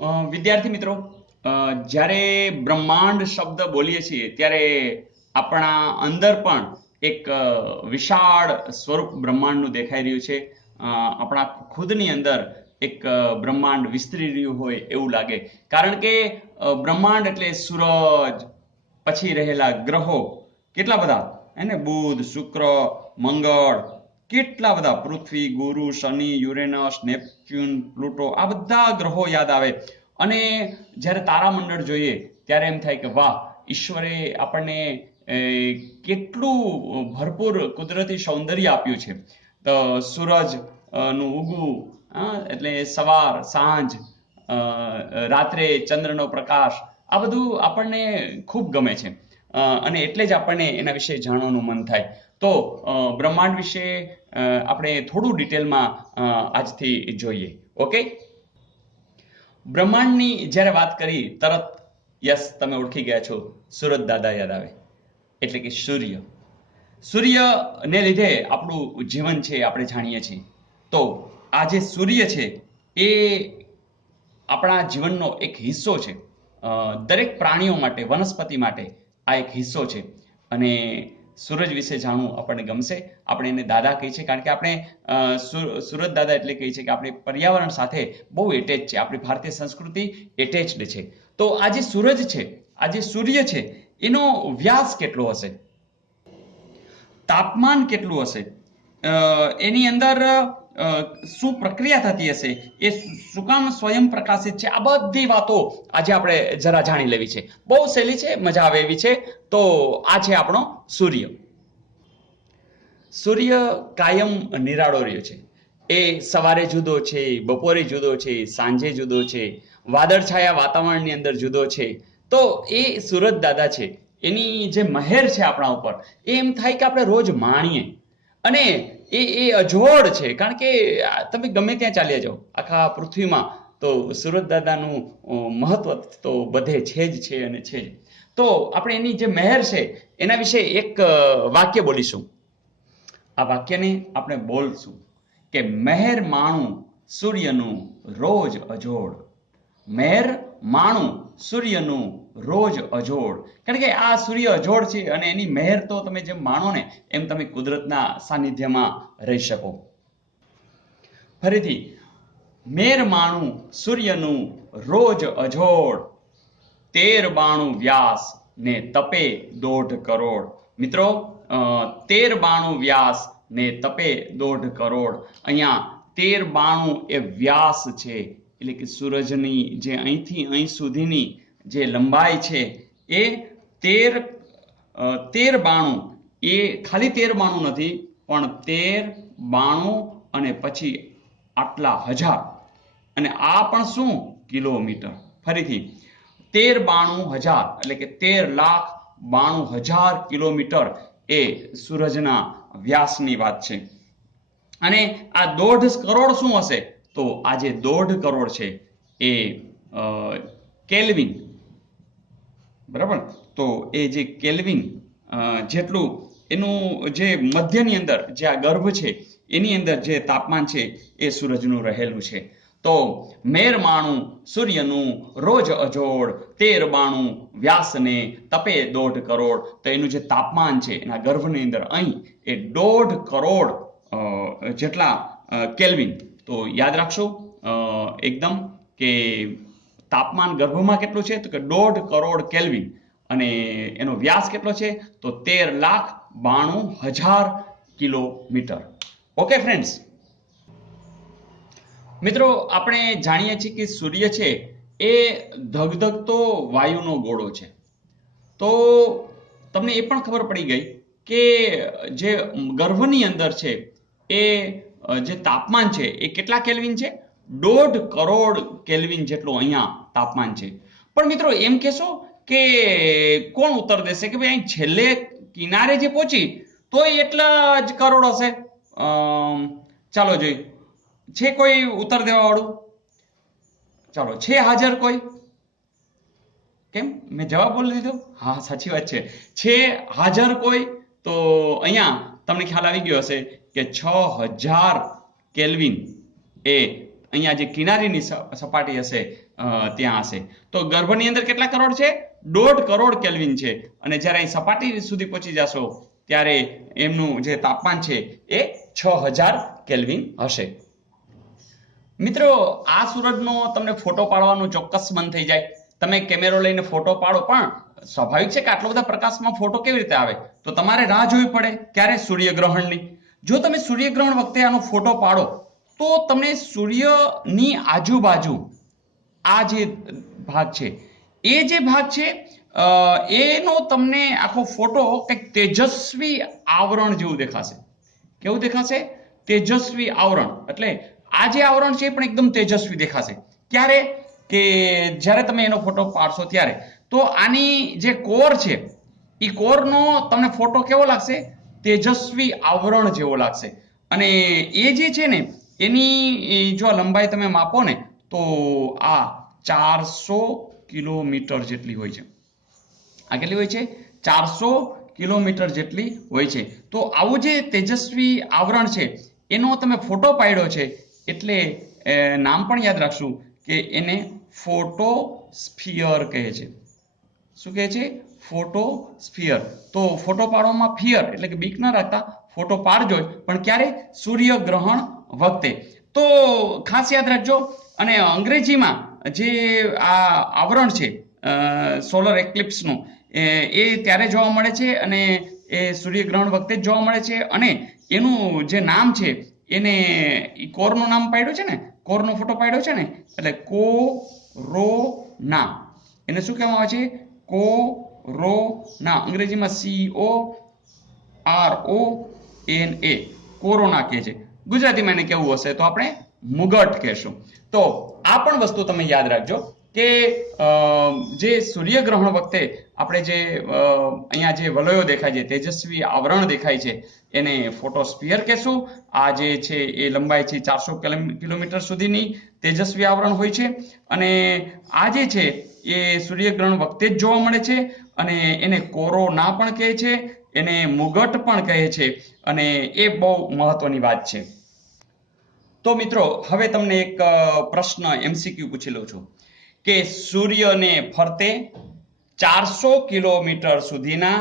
વિદ્યાર્થી મિત્રો, જ્યારે બ્રહ્માંડ શબ્દ બોલીએ છીએ ત્યારે આપણા અંદર પણ એક વિશાળ સ્વરૂપ બ્રહ્માંડનું દેખાઈ રહ્યું છે. આપણા ખુદની અંદર એક બ્રહ્માંડ વિસ્તરી રહ્યું હોય એવું લાગે, કારણ કે બ્રહ્માંડ એટલે સૂરજ, પછી રહેલા ગ્રહો કેટલા બધા, એને બુધ, શુક્ર, મંગળ, કેટલા બધા, પૃથ્વી, ગુરુ, શનિ, યુરેનસ, નેપચ્યુન, પ્લુટો, આ બધા ગ્રહો યાદ આવે. અને જ્યારે તારામંડળ જોઈએ ત્યારે એમ થાય કે વાહ, ઈશ્વરે આપણને કેટલું ભરપૂર કુદરતી સૌંદર્ય આપ્યું છે. તો સૂરજ નું ઉગવું, એટલે સવાર સાંજ, રાત્રે ચંદ્રનો પ્રકાશ, આ બધું આપણને ખૂબ ગમે છે. અને એટલે જ આપણને એના વિશે જાણવાનું મન થાય. તો બ્રહ્માંડ વિશે આપણે થોડું ડિટેલમાં આજથી જોઈએ. ઓકે, બ્રહ્માંડની જ્યારે વાત કરી તરત યસ તમે ઓળખી ગયા છો, સુરત દાદા યાદ આવે, એટલે કે સૂર્ય. સૂર્યને લીધે આપણું જીવન છે, આપણે જાણીએ છીએ. તો આ જે સૂર્ય છે એ આપણા જીવનનો એક હિસ્સો છે. દરેક પ્રાણીઓ માટે, વનસ્પતિ માટે આ એક હિસ્સો છે. અને સૂરજ વિશે જાણવું આપણને ગમશે. આપણે એને દાદા કહીએ છીએ કારણ કે આપણે સૂરજ દાદા એટલે કહીએ છીએ કે આપણે પર્યાવરણ સાથે બહુ એટેચ છે, આપણી ભારતીય સંસ્કૃતિ એટેચડ છે. તો આ જે સૂરજ છે, આ જે સૂર્ય છે, એનો વ્યાસ કેટલો હશે, તાપમાન કેટલું હશે, એની અંદર શું પ્રક્રિયા થતી હશે, એ શું કામ સ્વયં પ્રકાશિત છે, આ બધી વાતો આજે આપણે જરા જાણી લેવી છે. બહુ સહેલી છે, મજા આવે એવી છે. તો આ છે આપણો સૂર્ય. સૂર્ય કાયમ નિરાળો રહ્યો છે. એ સવારે જુદો છે, બપોરે જુદો છે, સાંજે જુદો છે, વાદળછાયા વાતાવરણની અંદર જુદો છે. તો એ સૂરજ દાદા છે, એની જે મહેર છે આપણા ઉપર, એ એમ થાય કે આપણે રોજ માણીએ. અને એ અજોડ છે, કારણ કે તમે ગમે ત્યાં ચાલ્યા જાઓ આખા પૃથ્વીમાં, તો સૂરજ દાદાનું મહત્વ તો બધે છે જ છે અને છે જ. તો આપણે એની જે મહેર છે એના વિશે એક વાક્ય બોલીશું. આ વાક્યને આપણે બોલશું કે મહેર માણું સૂર્યનું રોજ અજોડ. મહેર માણું સૂર્યનું રોજ અજોડ. કારણ કે આ સૂર્ય અજોડ છે અને એની મહેર તો તમે જેમ માણો ને એમ તમે કુદરતના સાનિધ્યમાં રહી શકો. ફરીથી, મેર માણું સૂર્યનું રોજ અજોડ, 1392 વ્યાસ ને તપે 1.5 કરોડ. મિત્રો, 1392 વ્યાસ ને તપે 1.5 કરોડ. અહીંયા 1392 એ વ્યાસ છે, એટલે કે સૂરજની જે અહીંથી અહીં સુધીની જે લંબાઈ છે એ 1392, એ ખાલી 1392 નથી, પણ 1392 અને પછી આટલા હજાર, અને આ પણ શું, કિલોમીટર. ફરીથી, 1392,000 એટલે કે 13,92,000 કિલોમીટર એ સૂરજના વ્યાસની વાત છે. અને આ 1.5 કરોડ શું હશે, તો આ જે 1.5 કરોડ છે એ કેલ્વિન, બરાબર. તો એ જે કેલ્વિન જેટલું એનું જે મધ્યની અંદર જે આ ગર્ભ છે એની અંદર જે તાપમાન છે એ સૂરજનું રહેલું છે. તો મેર માણું સૂર્યનું રોજ અજોડ, 1392 વ્યાસને તપે 1.5 કરોડ. તો એનું જે તાપમાન છે એના ગર્ભની અંદર અહીં એ 1.5 કરોડ જેટલા કેલ્વિન. તો યાદ રાખશો એકદમ કે તાપમાન ગર્ભમાં કેટલું છે, તો કે 1.5 કરોડ કેલ્વિન. અને એનો વ્યાસ કેટલો છે, તો 13,92,000 કિલોમીટર. ઓકે ફ્રેન્ડ્સ, મિત્રો આપણે જાણીએ છીએ કે સૂર્ય છે એ ધગધગતો વાયુનો ગોળો છે. તો તમને એ પણ ખબર પડી ગઈ કે જે ગર્ભની અંદર છે એ જે તાપમાન છે એ કેટલા કેલ્વિન છે, 1.5 કરોડ કેલ્વિન જેટલું અહીંયા તાપમાન છે. પણ મિત્રો એમ કહેશો કે કોણ ઉત્તર દેશે કે ભાઈ અહીં છેલ્લે કિનારે જે પહોંચી તો એટલા જ કરોડ હશે. ચાલો જોઈએ, છે કોઈ ઉત્તર દેવા વાળું? ચાલો, છે હાજર કોઈ? કેમ, મેં જવાબ બોલી દીધો? હા, સાચી વાત છે હાજર કોઈ? તો અહીંયા તમને ખ્યાલ આવી ગયો હશે કે 6,000 કેલ્વિન એ અહીંયા જે કિનારીની સપાટી હશે ત્યાં હશે. તો ગર્ભની અંદર કેટલા કરોડ છે? 1.5 કરોડ કેલ્વિન છે. અને જ્યારે અહીં સપાટી સુધી પહોંચી જશો ત્યારે એમનું જે તાપમાન છે એ 6000 કેલ્વિન હશે. મિત્રો, આ સૂરજનો તમને ફોટો પાડવાનું ચોક્કસ મન થઈ જાય. તમે કેમેરો લઈને ફોટો પાડો, પણ સ્વાભાવિક છે કે આટલો બધા પ્રકાશમાં ફોટો કેવી રીતે આવે? તો તમારે રાહ જોવી પડે ક્યારે? સૂર્યગ્રહણની. જો તમે સૂર્યગ્રહણ વખતે આનો ફોટો પાડો તો તમને સૂર્યની આજુબાજુ આ જે ભાગ છે એ જે ભાગ છે એનો તમને આખો ફોટો કંઈક તેજસ્વી આવરણ જેવું દેખાશે. કેવું દેખાશે? તેજસ્વી આવરણ. એટલે આ જે આવરણ છે એ પણ એકદમ તેજસ્વી દેખાશે. ક્યારે? કે જ્યારે તમે એનો ફોટો પાડશો ત્યારે. તો આની જે કોર છે એ કોરનો તમને ફોટો કેવો લાગશે? તેજસ્વી આવરણ જેવો લાગશે. અને એ જે છે ને એની જો લંબાઈ તમે માપો ને તો આ 400 કિલોમીટર જેટલી હોય છે. આ કેટલી હોય છે? 400 કિલોમીટર જેટલી હોય છે. તો આવું જે તેજસ્વી આવરણ છે એનો તમે ફોટો પાડ્યો છે એટલે નામ પણ યાદ રાખશું કે એને ફોટોસ્ફિયર કહે છે. શું કહે છે? ફોટોસ્ફિયર. તો ફોટો પાડવામાં ફિયર એટલે કે બીક ન રાખતા, ફોટો પાડજો, પણ ક્યારે? સૂર્યગ્રહણ વખતે. તો ખાસ યાદ રાખજો. અને અંગ્રેજીમાં જે આ આવરણ છે સોલર એક્લિપ્સનું એ ત્યારે જોવા મળે છે અને એ સૂર્યગ્રહણ વખતે જ જોવા મળે છે. અને એનું જે નામ છે એને કોરનું નામ પાડ્યું છે ને, કોરનો ફોટો પાડ્યો છે ને, એટલે કોરોના. એને શું કહેવામાં આવે છે? કોરોના. અંગ્રેજીમાં CORONA, કોરોના કહે છે. ગુજરાતીમાં એને કેવું હશે તો આપણે મુગટ કહેશું. તો આ પણ વસ્તુ તમે યાદ રાખજો કે જે સૂર્યગ્રહણ વખતે આપણે જે અહીંયા જે વલયો દેખાય છે, તેજસ્વી આવરણ દેખાય છે, એને ફોટોસ્ફિયર કહેશું. આ જે છે એ લંબાઈ છે 400 કિલોમીટર સુધીની તેજસ્વી આવરણ હોય છે. અને આ જે છે એ સૂર્યગ્રહણ વખતે જ જોવા મળે છે. અને એને કોરોના પણ કહે છે, એને મુગટ પણ કહે છે. અને એ બહુ મહત્વની વાત છે. તો મિત્રો, હવે તમને એક પ્રશ્ન MCQ પૂછી લઉં છું કે સૂર્યને ફરતે 400 કિલોમીટર સુધીના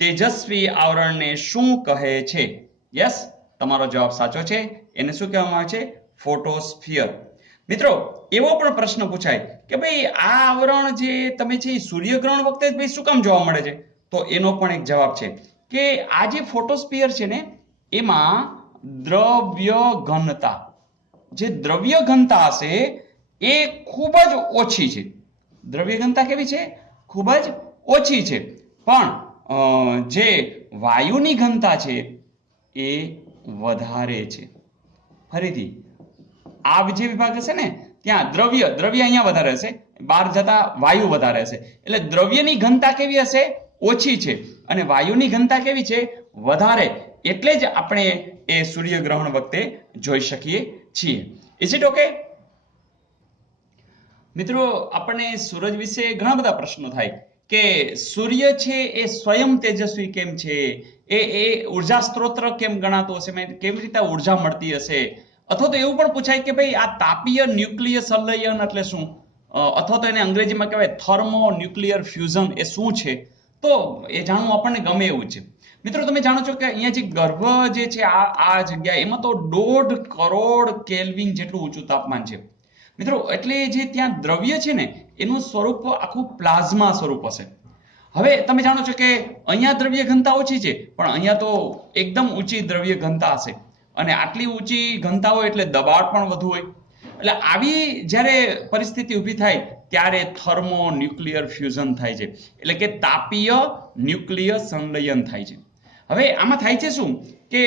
તેજસ્વી આવરણને શું કહે છે? યસ, તમારો જવાબ સાચો છે. એને શું કહેવામાં આવે છે? ફોટોસ્ફિયર. મિત્રો, એવો પણ પ્રશ્ન પૂછાય કે ભાઈ આ આવરણ જે તમે છે સૂર્યગ્રહણ વખતે જ ભાઈ શું કામ જોવા મળે છે? તો એનો પણ એક જવાબ છે કે આ જે ફોટોસ્ફિયર છે ને એમાં દ્રવ્ય ઘનતા, જે દ્રવ્ય ઘનતા હશે એ ખૂબ જ ઓછી છે. દ્રવ્ય ઘનતા કેવી છે? ખૂબ જ ઓછી છે. પણ જે વાયુની ઘનતા છે એ વધારે છે. ફરીથી, આ જે વિભાગ હશે ને ત્યાં દ્રવ્ય અહીંયા વધારે હશે, બહાર જતા વાયુ વધારે હશે. એટલે દ્રવ્યની ઘનતા કેવી હશે? ઓછી છે. અને વાયુની ઘનતા કેવી છે? વધારે. એટલે જ આપણે એ સૂર્યગ્રહણ વખતે જોઈ શકીએ છીએ. Is it okay? મિત્રો, આપણને સૂરજ વિશે ઘણા બધા પ્રશ્નો થાય કે સૂર્ય છે એ સ્વયં તેજસ્વી કેમ છે? એ ઉર્જા સ્ત્રોત કેમ ગણાતો હશે? કેવી રીતે ઉર્જા મળતી હશે? અથવા તો એવું પણ પૂછાય કે ભાઈ આ તાપીય ન્યુક્લિયર સંલયન એટલે શું? અથવા તો એને અંગ્રેજીમાં કહેવાય થર્મો ન્યુક્લિયર ફ્યુઝન એ શું છે? તો એ જાણવું આપણને ગમે એવું છે. મિત્રો, તમે જાણો છો કે અહીંયા જે ગર્ભ જે છે આ જગ્યા એમાં તો 1.5 કરોડ કેલ્વિન જેટલું ઊંચું તાપમાન છે. મિત્રો, એટલે જે ત્યાં દ્રવ્ય છે ને એનું સ્વરૂપ આખું પ્લાઝમા સ્વરૂપ હશે. હવે તમે જાણો છો કે અહીંયા દ્રવ્ય ઘનતા ઓછી છે, પણ અહીંયા તો એકદમ ઊંચી દ્રવ્ય ઘનતા હશે. અને આટલી ઊંચી ઘનતા હોય એટલે દબાણ પણ વધુ હોય. એટલે આવી જ્યારે પરિસ્થિતિ ઊભી થાય ત્યારે થર્મો ન્યુક્લિયર ફ્યુઝન થાય છે. એટલે કે તાપીય ન્યુક્લિયર સંલયન થાય છે. હવે આમાં થાય છે શું કે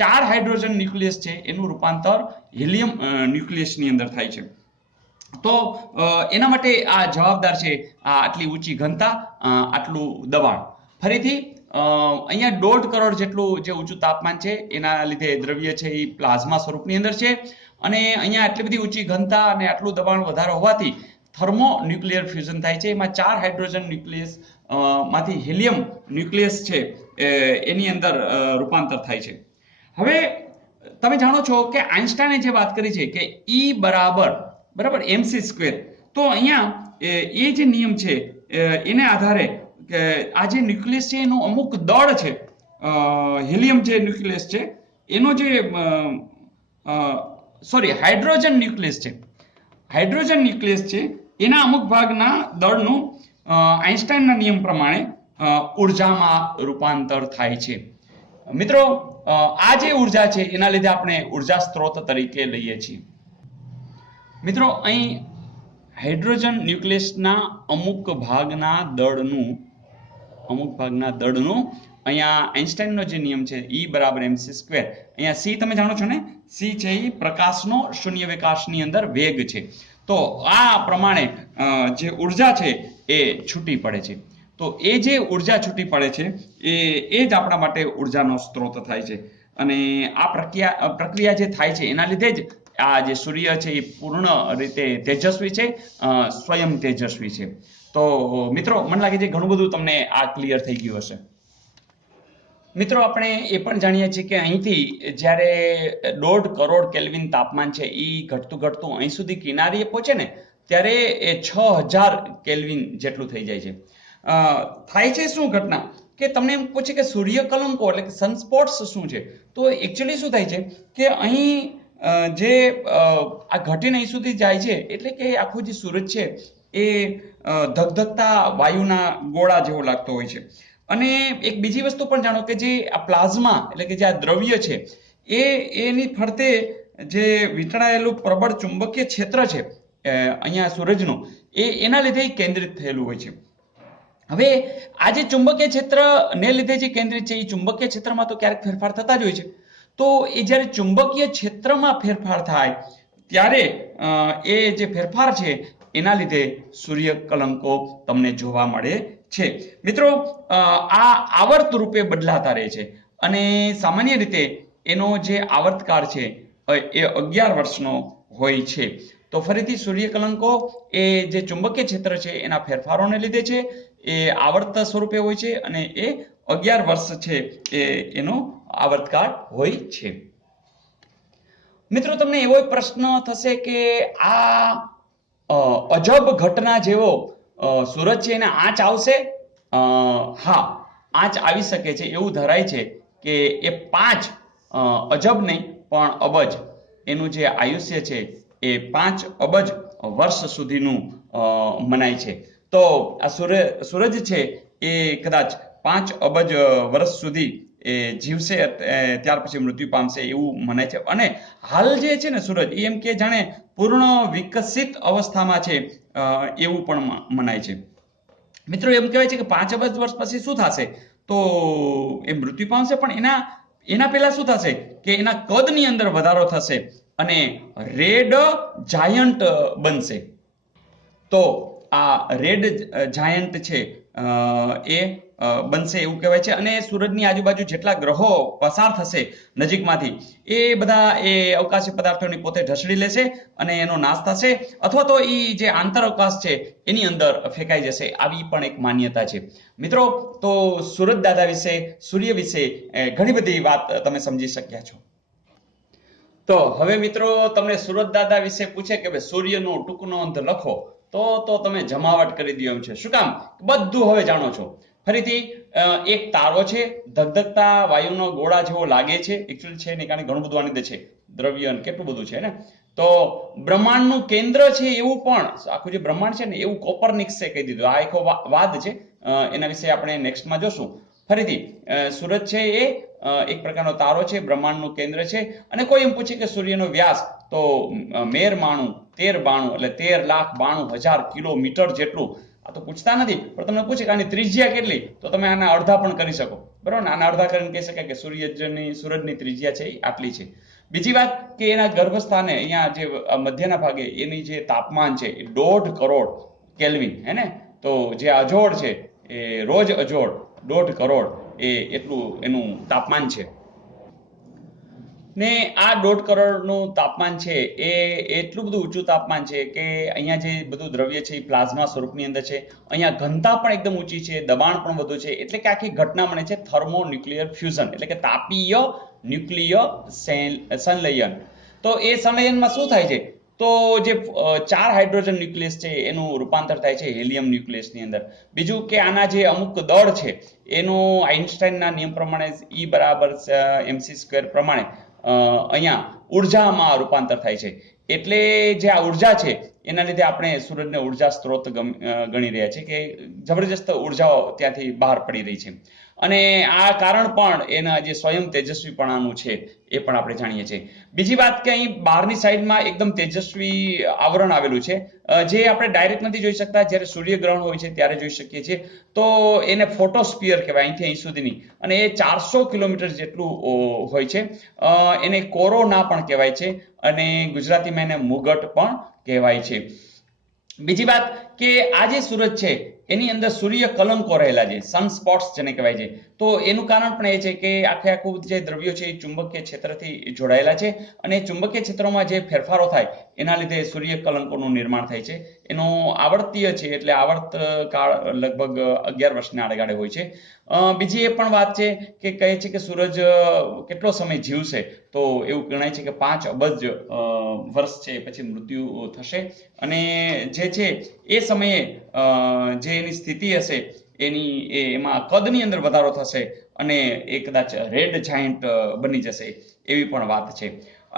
4 હાઇડ્રોજન ન્યુક્લિયસ છે એનું રૂપાંતર હિલિયમ ન્યુક્લિયસની અંદર થાય છે. તો એના માટે આ જવાબદાર છે આટલી ઊંચી ઘનતા, આટલું દબાણ. ફરીથી અહીંયા 1.5 કરોડ જેટલું જે ઊંચું તાપમાન છે એના લીધે દ્રવ્ય છે એ પ્લાઝમા સ્વરૂપની અંદર છે. અને અહીંયા આટલી બધી ઊંચી ઘનતા અને આટલું દબાણ વધારે હોવાથી થર્મો ન્યુક્લિયર ફ્યુઝન થાય છે. એમાં 4 હાઇડ્રોજન ન્યુક્લિયસ માંથી હિલિયમ ન્યુક્લિયસ છે એની અંદર રૂપાંતર થાય છે. હવે તમે જાણો છો કે આઈન્સ્ટાઈને જે વાત કરી છે કે E બરાબર mc², તો અહીંયા એ જે નિયમ છે એને આધારે કે આ જે ન્યુક્લિયસ છે એનું અમુક દળ છે, હિલિયમ જે ન્યુક્લિયસ છે એનો જે હાઇડ્રોજન ન્યુક્લિયસ છે, હાઇડ્રોજન ન્યુક્લિયસ છે એના અમુક ભાગના દળનું આઈન્સ્ટાઈનના નિયમ પ્રમાણે ઉર્જામાં રૂપાંતર થાય છે. મિત્રો, આ જે ઉર્જા છે એના લીધે આપણે ઉર્જા સ્ત્રોત તરીકે લઈએ છીએ. મિત્રો, અહીં હાઇડ્રોજન ન્યુક્લિયસના અમુક ભાગના દળનું અહીંયા આઈન્સ્ટાઈનનો જે નિયમ છે E = mc², અહીંયા c તમે જાણો છો ને, c છે એ પ્રકાશનો શૂન્યાવકાશની અંદર વેગ છે. તો આ પ્રમાણે જે ઉર્જા છે એ છૂટી પડે છે. તો એ જે ઉર્જા છૂટી પડે છે એ જ આપણા માટે ઉર્જાનો સ્ત્રોત થાય છે. અને આ પ્રક્રિયા જે થાય છે એના લીધે જ આ જે સૂર્ય છે એ પૂર્ણ રીતે તેજસ્વી છે, સ્વયં તેજસ્વી છે. તો મિત્રો, મને લાગે છે ઘણું બધું તમને આ ક્લિયર થઈ ગયું હશે. મિત્રો, આપણે એ પણ જાણીએ છીએ કે અહીંથી જ્યારે 1.5 કરોડ કેલ્વિન તાપમાન છે એ ઘટતું અહીં સુધી કિનારીએ પહોંચે ને ત્યારે એ 6000 કેલ્વિન જેટલું થઈ જાય છે. થાય છે શું ઘટના કે તમને એમ પૂછે કે સૂર્ય કલંકો એટલે કે સનસ્પોટ્સ શું છે, તો એકચ્યુઅલી શું થાય છે કે અહીં જે આ ઘટીને અહીં સુધી જાય છે એટલે કે આખું જે સૂરજ છે એ ધગધગતા વાયુના ગોળા જેવો લાગતો હોય છે. અને એક બીજી વસ્તુ પણ જાણો કે જે આ પ્લાઝમા એટલે કે જે આ દ્રવ્ય છે એની ફરતે જે વીંટળાયેલું પ્રબળ ચુંબકીય ક્ષેત્ર છે અહીંયા સૂરજનું એના લીધે કેન્દ્રિત થયેલું હોય છે. હવે આ જે ચુંબકીય ક્ષેત્રને લીધે જે કેન્દ્રિત છે એ ચુંબકીય ક્ષેત્રમાં તો ક્યારેક ફેરફાર થતા જ હોય છે. તો એ જ્યારે ચુંબકીય ક્ષેત્રમાં ફેરફાર થાય ત્યારે એ જે ફેરફાર છે એના લીધે સૂર્ય કલંકો તમને જોવા મળે છે. મિત્રો, આ આવર્ત રૂપે બદલાતા રહે છે અને સામાન્ય રીતે એનો જે આવર્તકાળ છે એ 11 વર્ષનો હોય છે. તો ફરીથી સૂર્ય કલંકો એ જે ચુંબકીય ક્ષેત્ર છે એના ફેરફારોને લીધે છે, એ આવર્ત સ્વરૂપે હોય છે અને એ 11 વર્ષ છે એનો આવર્તકાળ હોય છે. મિત્રો, તમને એવો પ્રશ્ન થશે કે આ અજબ ઘટના જેવો સૂરજ છે એને આંચ આવશે? હા, આંચ આવી શકે છે. એવું ધરાય છે કે એ 5 અજબ નહીં પણ અબજ, એનું જે આયુષ્ય છે એ 5 અબજ વર્ષ સુધીનું મનાય છે. તો આ સૂરજ છે એ કદાચ 5 અબજ વર્ષ સુધી એ જીવશે, ત્યાર પછી મૃત્યુ પામશે એવું મનાય છે. અને હાલ જે છે ને સૂરજ એમ કે જાણે પૂર્ણ વિકસિત અવસ્થામાં છે એવું પણ મનાય છે. મિત્રો, એમ કહેવાય છે કે 5 અબજ વર્ષ પછી શું થશે, તો એ મૃત્યુ પામશે, પણ એના પહેલા શું થશે કે એના કદની અંદર વધારો થશે અને રેડ જાયન્ટ બનશે. તો આ રેડ જાયન્ટ છે એ બનશે એવું કહેવાય છે. અને સૂરજની આજુબાજુ જેટલા ગ્રહો પસાર થશે નજીકમાંથી એ બધા એ અવકાશી પદાર્થોની પોતે ઢસડી લેશે અને એનો નાશ થશે, અથવા તો એ જે આંતર અવકાશ છે એની અંદર ફેંકાઈ જશે. આવી પણ એક માન્યતા છે. મિત્રો, તો સૂરજ દાદા વિશે, સૂર્ય વિશે ઘણી બધી વાત તમે સમજી શક્યા છો. તો હવે મિત્રો, તમને સૂરજ દાદા વિશે પૂછે કે ભાઈ સૂર્યનો ટૂંક નોંધ લખો તો તમે જમાવટ કરી દો એમ છે. શું કામ? બધું હવે જાણો છો. ફરીથી એક તારો છે, ધગધગતા વાયુનો ગોળા જેવો લાગે છે, એકચ્યુઅલી છે ને, કારણ ઘણું બધું આની છે, દ્રવ્ય કેટલું બધું છે ને. તો બ્રહ્માંડનું કેન્દ્ર છે એવું પણ આખું જે બ્રહ્માંડ છે ને એવું કોપરનિક્સે કહી દીધું. આ એક વાદ છે, એના વિશે આપણે નેક્સ્ટમાં જોશું. ફરીથી સૂરજ છે એ એક પ્રકારનો તારો છે, બ્રહ્માંડનું કેન્દ્ર છે. અને કોઈ એમ પૂછે કે સૂર્યનો વ્યાસ, તો 1392 એટલે 13,92,000 કિલોમીટર જેટલું. આ તો પૂછતા નથી, પણ તમને પૂછે કે આની ત્રિજ્યા કેટલી, તો તમે આના અડધા પણ કરી શકો, બરોબર ને? આના અડધા કરીને કહી શકાય કે સૂરજની ત્રિજ્યા છે એ આટલી છે. બીજી વાત કે એના ગર્ભસ્થાને અહીંયા જે મધ્યના ભાગે એની જે તાપમાન છે એ 1.5 કરોડ કેલ્વિન, હે ને? તો જે અજોડ છે એ રોજ અજોડ 1.5 કરોડ એટલું એનું તાપમાન છે. ને આ 1.5 કરોડનું તાપમાન છે એ એટલું બધું ઊંચું તાપમાન છે કે અહીંયા જે બધું દ્રવ્ય છે એ પ્લાઝમા સ્વરૂપની અંદર છે. અહીંયા ઘનતા પણ એકદમ ઊંચી છે, દબાણ પણ વધુ છે. એટલે કે આખી ઘટના મળે છે થર્મોન્યુક્લિયર ફ્યુઝન, એટલે કે તાપીય ન્યુક્લિય સંલયન. તો એ સંલયનમાં શું થાય છે? તો જે 4 હાઇડ્રોજન ન્યુક્લિયસ છે એનું રૂપાંતર થાય છે હેલિયમ ન્યુક્લિયસની અંદર. બીજું કે આના જે અમુક દળ છે એનું આઇન્સ્ટાઈનના નિયમ પ્રમાણે E બરાબર mc² પ્રમાણે અહીંયા ઉર્જામાં રૂપાંતર થાય છે. એટલે જે આ ઉર્જા છે એના લીધે આપણે સૂરજને ઉર્જા સ્ત્રોત ગણી રહ્યા છીએ કે જબરજસ્ત ઉર્જાઓ ત્યાંથી બહાર પડી રહી છે. અને આ કારણ પણ એના જે સ્વયં તેજસ્વીપણાનું છે એ પણ આપણે જાણીએ છીએ. બીજી વાત કે અહીં બહારની સાઈડમાં એકદમ તેજસ્વી આવરણ આવેલું છે જે આપણે ડાયરેક્ટ નથી જોઈ શકતા. જ્યારે સૂર્યગ્રહણ હોય છે ત્યારે જોઈ શકીએ છીએ. તો એને ફોટોસ્ફિયર કહેવાય, અહીંથી અહીં સુધીની. અને એ 400 કિલોમીટર જેટલું હોય છે. એને કોરોના પણ કહેવાય છે અને ગુજરાતીમાં એને મુગટ પણ કહેવાય છે. બીજી વાત કે આ જે સૂરજ છે એની અંદર સૂર્ય કલંકો રહેલા છે, સનસ્પોટ્સ જેને કહેવાય છે. તો એનું કારણ પણ એ છે કે આખું જે દ્રવ્યો છે એ ચુંબકીય ક્ષેત્રથી જોડાયેલા છે અને ચુંબકીય ક્ષેત્રોમાં જે ફેરફારો થાય એના લીધે સૂર્ય કલંકોનું નિર્માણ થાય છે. એનો આવર્તીય છે એટલે આવર્ત કાળ લગભગ 11 વર્ષના આડેગાળે હોય છે. બીજી એ પણ વાત છે કે કહે છે કે સૂરજ કેટલો સમય જીવશે, તો એવું ગણાય છે કે 5 અબજ વર્ષ છે પછી મૃત્યુ થશે. અને જે છે એ સમયે જે એની સ્થિતિ હશે એમાં કદની અંદર વધારો થશે અને એ કદાચ રેડ જાયન્ટ બની જશે એવી પણ વાત છે.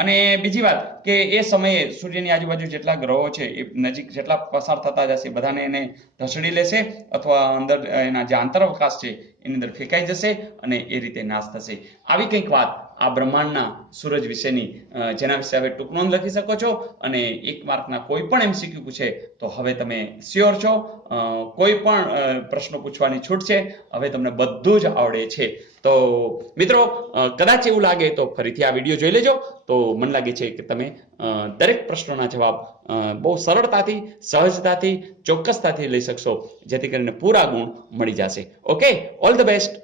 અને બીજી વાત કે એ સમયે સૂર્યની આજુબાજુ જેટલા ગ્રહો છે એ નજીક જેટલા પસાર થતા જશે બધાને એને ઢસડી લેશે અથવા અંદર એના જે આંતરાવકાશ છે એની અંદર ફેંકાઈ જશે અને એ રીતે નાશ થશે. આવી કંઈક વાત આ બ્રહ્માંડના સૂરજ વિશેની જેના વિશે હવે ટૂંક નોંધ લખી શકો છો. અને 1 માર્કના કોઈ પણ MCQ પૂછે તો હવે તમે શ્યોર છો, કોઈ પણ પ્રશ્નો પૂછવાની છૂટ છે. હવે તમને બધું જ આવડે છે. તો મિત્રો કદાચ એવું લાગે તો ફરીથી આ વિડીયો જોઈ લેજો. તો મને લાગે છે કે તમે દરેક પ્રશ્નોના જવાબ બહુ સરળતાથી, સહજતાથી, ચોક્કસતાથી લઈ શકશો, જેથી કરીને પૂરા ગુણ મળી જશે. Okay, all the best.